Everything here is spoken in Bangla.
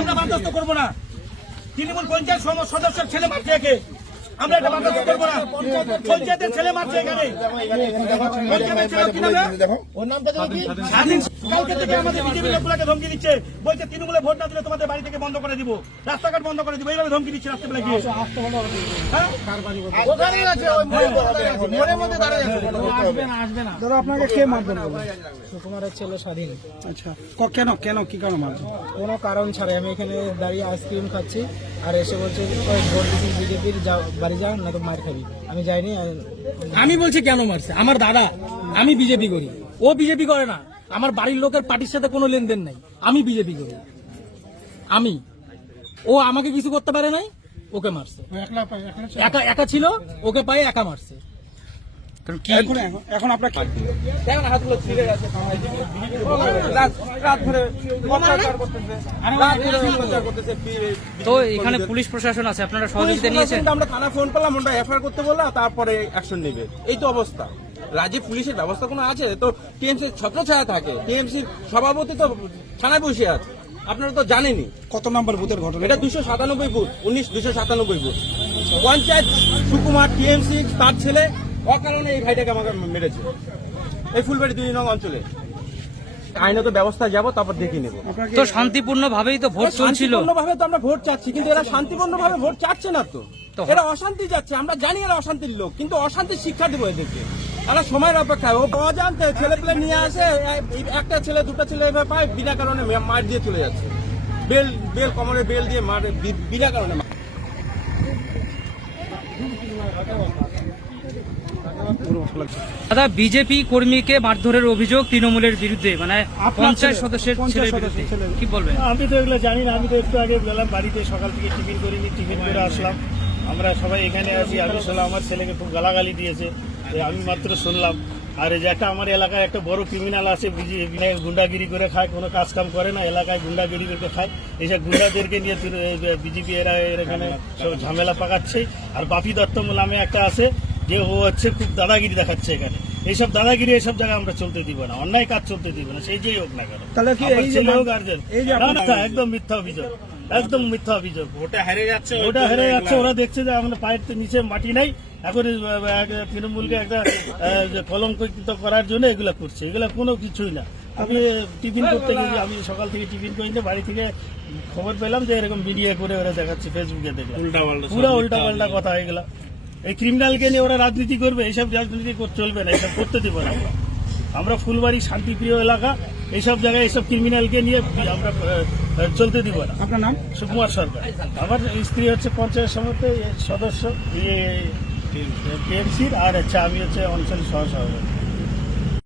আমরা বরদাস্ত করব না। তৃণমূল পঞ্চায়েত সদস্যের ছেলে একে আমরা এটা বরদাস্ত করব না। পঞ্চায়েতের ছেলে মারছে এখানে। পঞ্চায়েতের ছেলে কি নামে? স্বাধীন কালকে থেকে আমাদের বিজেপি লোকগুলোকে ধমকি দিচ্ছে। বলছে তৃণমূলে ভোট না দিলে তোমাদের বাড়ি থেকে বন্ধ করে দিব। রাস্তাঘাট বন্ধ করে দিব। এইভাবে ধমকি দিচ্ছে রাস্তাবেলা গিয়ে। হ্যাঁ? দাদা আপনাকে কে মারবেন বলে সুকুমারের ছেলে স্বাধীন। আচ্ছা কেন কেন কি কারণ মারবেন কোনো কারণ ছাড়াই। আমি এখানে দাঁড়িয়ে আইসক্রিম খাচ্ছি আর এসে বলছে ভোট বিজেপির বাড়ি যা না তো মার খাবি। আমি যাইনি আমি বলছি কেন মারছে? আমার দাদা আমি বিজেপি করি। ও বিজেপি করে না। আমার বাড়ির লোকের পার্টির সাথে কোনো লেনদেন নাই। আমি বিজেপি করি। আমি। ও আমাকে কিছু করতে পারে নাই ওকে মারছে। একা একা ছিল ওকে পায়ে একা মারছে। এখন এখন আপনার কি- তো এখানে পুলিশ প্রশাসন আছে আপনারা সহযোগিতা নিয়েছেন? আমরা থানা ফোন ওটা এফআইআর করতে বললাম তারপরে অ্যাকশন নেবে। এই তো অবস্থা। রাজ্যে পুলিশের ব্যবস্থা কোনো আছে? তো টিএমসির ছত্রছায়া থাকে। টিএমসির সভাপতি তো থানায় বসে আছে। আপনারা তো জানেনই। কত নম্বর বুথের ঘটনা? এটা দুশো সাতানব্বই বুথ উনিশ দুশো সাতানব্বই বুথ। পঞ্চায়েত সুকুমার টিএমসি তার ছেলে অকারণে এই ভাইটাকে আমাকে মেরেছে। এই ফুলবাড়ি দুই নং অঞ্চলে। আইনত ব্যবস্থা যাব তারপর দেখে নেব। তো শান্তিপূর্ণ ভাবেই তো ভোট চলছিল। শান্তিপূর্ণভাবে তো আমরা ভোট চাচ্ছি কিন্তু এরা শান্তিপূর্ণভাবে ভোট চাচ্ছে না তো। এরা অশান্তি যাচ্ছে আমরা জানি এরা অশান্তির লোক কিন্তু অশান্তির শিক্ষা দেবো এদেরকে। এরা সময়ের অপেক্ষায় ও অজান্তে ছেলে পেলে নিয়ে আসে একটা ছেলে দুটো ছেলে এভাবে পায় বিনা কারণে মার দিয়ে চলে যাচ্ছে। বেল বেল কমরে বেল দিয়ে মার বিনা কারণে মার। দাদা বিজেপি কর্মীকে মারধরের অভিযোগ তৃণমূলের বিরুদ্ধে মানে পঞ্চায়েত সদস্যের ছেলের বিরুদ্ধে। কি বলবেন? আমি তো এগুলো জানি না আমি তো একটু আগে গেলাম বাড়িতে সকাল থেকে টিফিন করিনি টিফিন করে আসলাম। আমরা সবাই এখানে আছি আমি শুনলাম আমার ছেলেকে খুব গালাগালি দিয়েছে আমি মাত্র শুনলাম। আর এই যে একটা আমার এলাকায় একটা বড় ক্রিমিনাল আছে বিজেপি গুন্ডাগিরি করে খায় কোনো কাজ কাম করে না এলাকায় গুন্ডাগিরি করে খায়। এইসব গুন্ডাদেরকে নিয়ে বিজেপি এরা এর এখানে সব ঝামেলা পাকাচ্ছে। আর বাপি দত্ত নামে একটা আছে যে ও হচ্ছে খুব দাদাগিরি দেখাচ্ছে এখানে। এইসব দাদাগিরি এইসব জায়গায় আমরা চলতে দিব না। অন্যায় কাজ চলতে দিব না। সেই যেই হোক না কেন। তাহলে কি এই যে হোক একদম মিথ্যা অভিযোগ। একদম মিথ্যা অভিযোগ। ওটা হেরে যাচ্ছে ওটা হেরে যাচ্ছে। ওরা দেখছে যে আমরা পায়ের নিচে মাটি নাই। এখন তৃণমূলকে একটা কলঙ্কিত করার জন্য এগুলা করছে। এগুলা কোনো কিছুই না। আমি টিফিন করতে গিয়ে আমি সকাল থেকে টিফিন করি না বাড়ি থেকে খবর পেলাম যে এরকম ভিডিও করে ওরা দেখাচ্ছে ফেসবুকে দেখলাম। পুরো উল্টা পাল্টা কথা হয়ে এগুলা। এই ক্রিমিনালকে নিয়ে ওরা রাজনীতি করবে এইসব রাজনীতি চলবে না এইসব করতে দেবো না আমরা। আমরা ফুলবাড়ি শান্তিপ্রিয় এলাকা এইসব জায়গায় এইসব ক্রিমিনালকে নিয়ে আমরা চলতে দিব না আপনার নাম সুকুমার সরকার আমার স্ত্রী হচ্ছে পঞ্চায়েত সমিতির সদস্য টিএমসির আর হচ্ছে আমি হচ্ছে অঞ্চল সহ সভাপতি